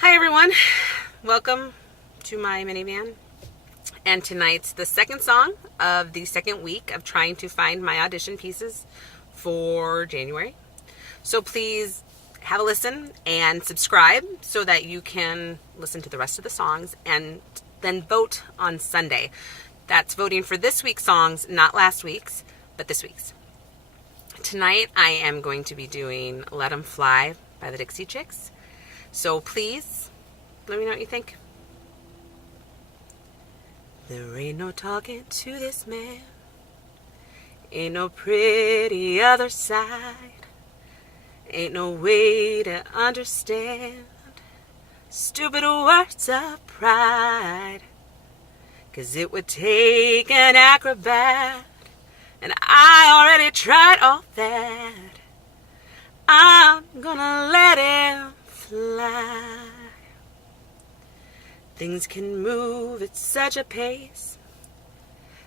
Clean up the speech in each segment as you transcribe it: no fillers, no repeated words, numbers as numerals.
Hi everyone, welcome to my minivan, and tonight's the second song of the second week of trying to find my audition pieces for January. So please have a listen and subscribe so that you can listen to the rest of the songs and then vote on Sunday. That's voting for this week's songs, not last week's, but this week's. Tonight I am going to be doing Let 'Em Fly by the Dixie Chicks. So please, let me know what you think. There ain't no talking to this man. Ain't no pretty other side. Ain't no way to understand stupid words of pride. 'Cause it would take an acrobat, and I already tried all that. I'm gonna let him fly. Things can move at such a pace.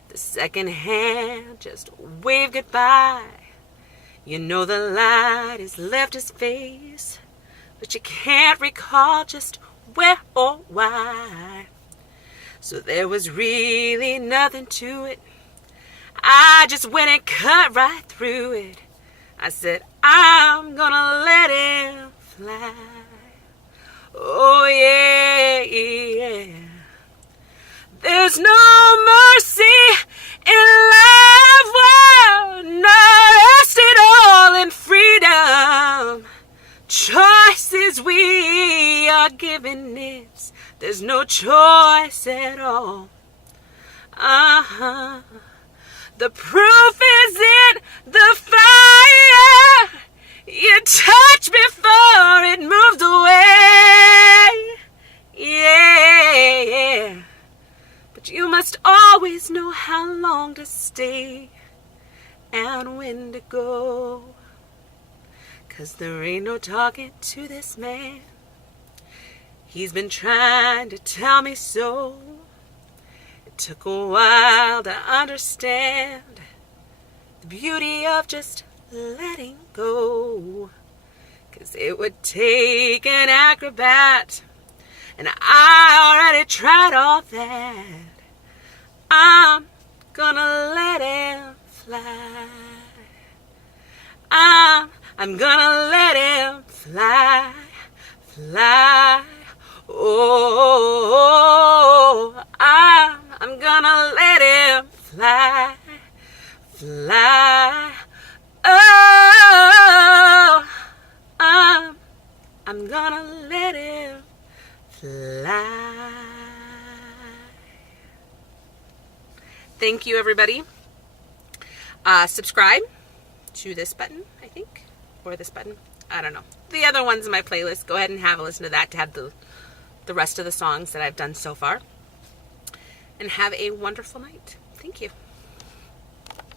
The second hand just wave goodbye. You know the light has left his face, but you can't recall just where or why. So there was really nothing to it. I just went and cut right through it. I said, I'm gonna let him fly. Oh yeah, yeah. There's no mercy in love, well, no rest at all in freedom. Choices we are given it. There's no choice at all. The proof is in the fire you touch before it moves away. Yeah. But you must always know how long to stay and when to go. 'Cause there ain't no talking to this man. He's been trying to tell me so. It took a while to understand the beauty of just letting go. 'Cause it would take an acrobat, and I already tried all that. I'm gonna let him fly. I'm gonna let him fly, fly. Oh, I'm gonna let him fly, fly. Oh, I'm gonna let him fly. Thank you, everybody. Subscribe to this button, I think, or this button. I don't know. The other ones in my playlist, go ahead and have a listen to that to have the rest of the songs that I've done so far. And have a wonderful night. Thank you.